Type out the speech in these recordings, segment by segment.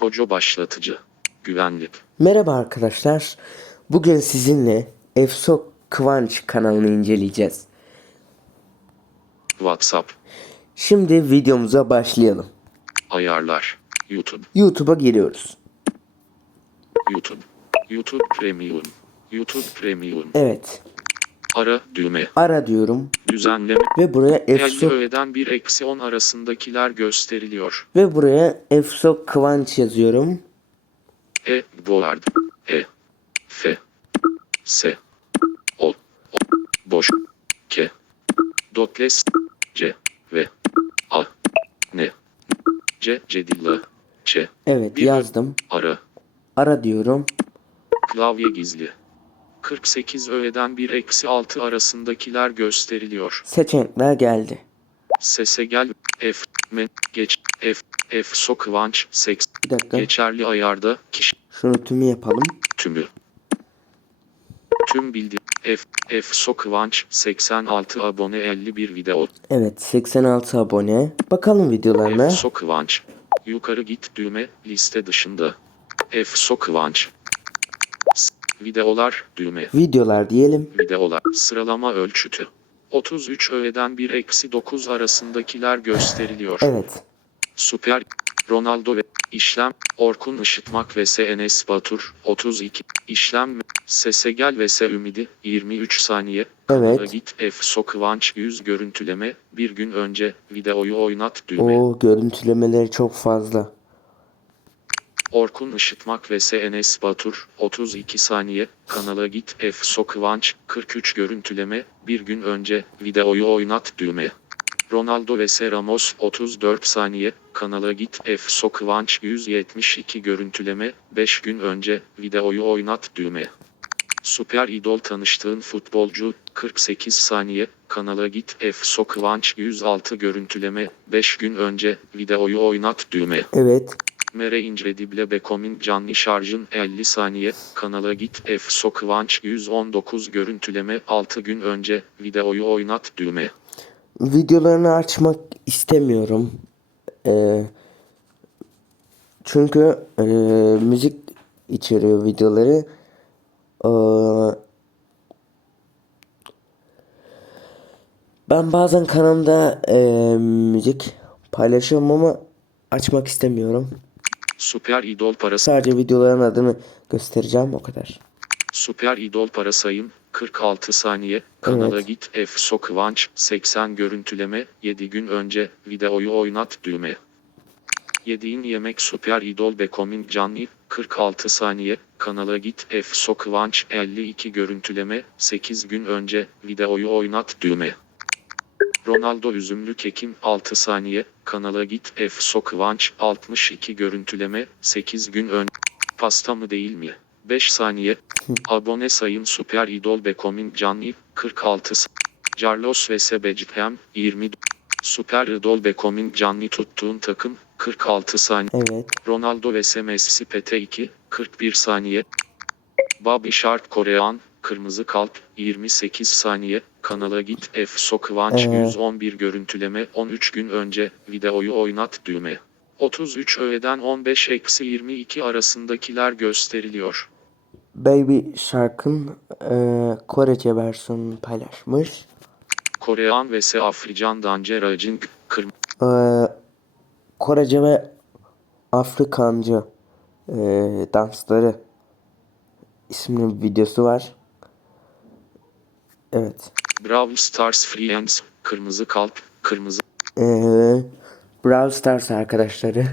Poco başlatıcı. Güvenlik. Merhaba arkadaşlar. Bugün sizinle Efso Kıvanç kanalını inceleyeceğiz. WhatsApp. Şimdi videomuza başlayalım. Ayarlar. YouTube. YouTube'a giriyoruz. YouTube. YouTube Premium. YouTube Premium. Evet. Ara düğme. Ara diyorum Düzenleme. ve buraya 50 Efso öğeden 1 eksi 10 arasındakiler gösteriliyor. ve buraya Efso Kıvanç yazıyorum. E. Board. E. F. S. O. o boş. K. Dokles. C. V. A. N. C. Cedilla. Ç. Evet Bir- yazdım. Ara. Ara diyorum. Klavye gizli. 48 öğeden 1 eksi 6 arasındakiler gösteriliyor. Seçenekler geldi. Sese gel. F. Men. Geç. F. F. So kıvanç. Seks. Bir dakika. Geçerli ayarda. Kişi. Şunu tümü yapalım. Tümü. Tüm bildi. F. F. So kıvanç. 86 abone 51 video. Evet 86 abone. Bakalım videolarına. F. So kıvanç. Yukarı git düğme. Liste dışında. F. So kıvanç. Videolar düğme. Videolar diyelim. Videolar. Sıralama ölçütü. 33 öğeden 1 eksi 9 arasındakiler gösteriliyor. Evet. Süper. Ronaldo ve işlem. Orkun Işıtmak ve Enes Batur. 32. İşlem. Sese gel ve Se Ümidi. 23 saniye. Kanala Evet. Git F. So Kıvanç 100 görüntüleme. Bir gün önce videoyu oynat düğme. O görüntülemeleri çok fazla. Orkun Işıtmak ve Enes Batur 32 saniye kanala git F So Kıvanç 43 görüntüleme bir gün önce videoyu oynat düğme. Ronaldo ve Ramos 34 saniye kanala git F So Kıvanç 172 görüntüleme 5 gün önce videoyu oynat düğme. Süper idol tanıştığın futbolcu 48 saniye kanala git F So Kıvanç 106 görüntüleme 5 gün önce videoyu oynat düğme. Evet. Mere Incredible Bekom'in canlı şarjın 50 saniye, kanala git F So Kıvanç 119 görüntüleme 6 gün önce, videoyu oynat düğme. videolarını açmak istemiyorum. Ee, çünkü e, müzik içeriyor videoları. Ee, ben bazen kanalımda e, müzik paylaşıyorum ama açmak istemiyorum. Süper İdol parası, Sadece videoların adını göstereceğim o kadar. Süper İdol parasayım 46 saniye, kanala Evet. git F So Kıvanç 80 görüntüleme 7 gün önce, videoyu oynat düğme. Yediğin yemek Süper İdol Bekom'in canlı 46 saniye, kanala git F So Kıvanç 52 görüntüleme 8 gün önce, videoyu oynat düğme. Ronaldo üzümlü kekim 6 saniye, kanala git F So Kıvanç 62 görüntüleme 8 gün ön. Pasta mı değil mi? 5 saniye. Abone sayın Süper İdol Bekom'in canlı 46 s- Carlos ve Sebechem 20 Süper İdol Bekom'in canlı tuttuğun takım 46 saniye. Evet. Ronaldo ve Messi Pete 2 41 saniye. Bobby Shark Korean Kırmızı Kalp 28 saniye. Kanala git F So Kıvanç Ee. 111 görüntüleme 13 gün önce videoyu oynat düğme. 33 öğeden 15 eksi 22 arasındakiler gösteriliyor. Baby Shark'ın e, Korece versiyonunu paylaşmış. Korean ve Se African Danceracın kırmızı Ee, Korece ve Afrikancı e, dansları isimli bir videosu var. Evet. Brawl Stars Friends Kırmızı Kalp Kırmızı Ee, Brawl Stars arkadaşları.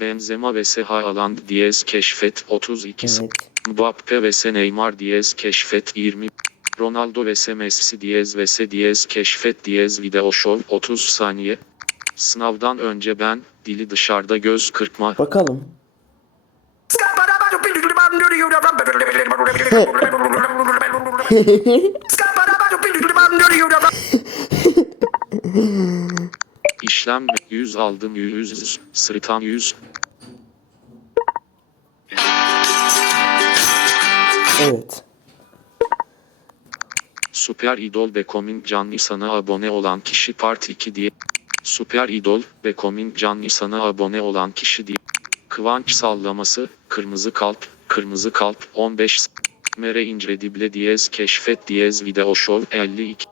Benzema ve Se Haaland Diaz Keşfet 32 Evet. Mbappe ve Se Neymar Diaz Keşfet 20 Ronaldo ve Se Messi Diaz ve Se Diaz Keşfet Diaz Video Show 30 saniye Sınavdan önce ben dili dışarıda göz kırpma Bakalım. işlem 100 aldım 100 sırıtan 100 Evet. Süper İdol Bekom'in canlı sana abone olan kişi part 2 diye Süper idol ve komik canlı sana abone olan kişi diye. Kıvanç sallaması, kırmızı kalp, kırmızı kalp 15 Mere incredible diyez keşfet diyez video show 52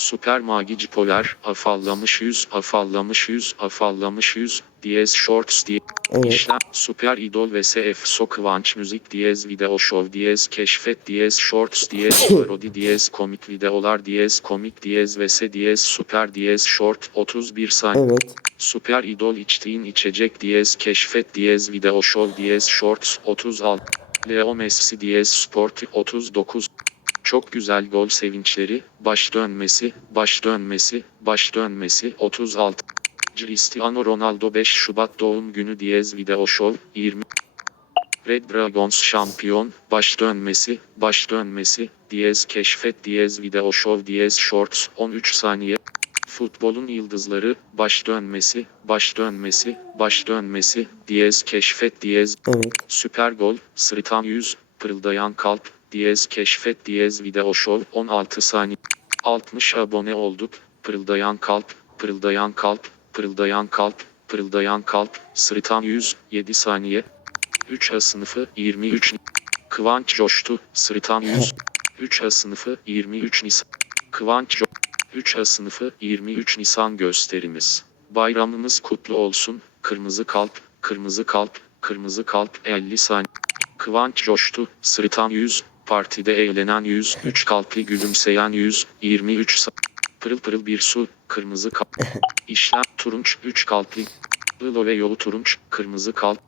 Süper magic polar afallamış yüz afallamış yüz afallamış yüz diyez shorts diye Evet. İşlem Süper idol ve SF So Kıvanç müzik diyez video show diyez keşfet diyez shorts diyez parodi diyez komik videolar diyez komik diyez vs diyez süper diyez short 31 saniye Evet. Süper idol içtiğin içecek diyez keşfet diyez video show diyez shorts 36 Leo Messi diyez sport 39 çok güzel gol sevinçleri, baş dönmesi, baş dönmesi, baş dönmesi. 36 Cristiano Ronaldo 5 Şubat doğum günü diyez video show 20 Red Dragons şampiyon, baş dönmesi, baş dönmesi, diyez keşfet diyez video show diyez shorts 13 saniye. Futbolun yıldızları, baş dönmesi, baş dönmesi, baş dönmesi, diyez keşfet diyez, Evet. süper gol, sırıtan yüz, pırıldayan kalp, diyez keşfet diyez video show 16 saniye. 60 abone olduk, pırıldayan kalp, pırıldayan kalp, pırıldayan kalp, pırıldayan kalp, sırıtan yüz, 7 saniye. 3 A sınıfı 23 Ni- Kıvanç coştu, sırıtan yüz. 3 A sınıfı 23 Nisan. Kıvanç co- 3 A sınıfı 23 Nisan gösterimiz. Bayramımız kutlu olsun. Kırmızı kalp, kırmızı kalp, kırmızı kalp 50 saniye. Kıvanç coştu, sırıtan yüz, partide eğlenen yüz, 3 kalpli gülümseyen yüz, 23 sa- Pırıl pırıl bir su, kırmızı kalp. İşlem turunç, 3 kalpli. Ilo ve yolu turunç, kırmızı kalp.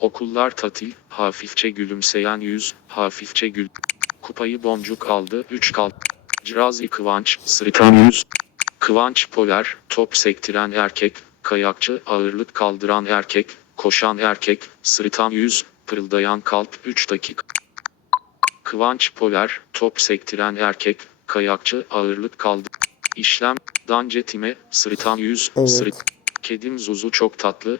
Okullar tatil, hafifçe gülümseyen yüz, hafifçe gül. Kupayı boncuk aldı, 3 kalp. Cirazi Kıvanç, sırıtan yüz. Kıvanç Poler, top sektiren erkek, kayakçı, ağırlık kaldıran erkek, koşan erkek, sırıtan yüz, pırıldayan kalp 3 dakika. Kıvanç Poler, top sektiren erkek, kayakçı, ağırlık kaldı. İşlem, Dancetime, sırıtan yüz, Evet. sırıt. Kedim Zuzu çok tatlı,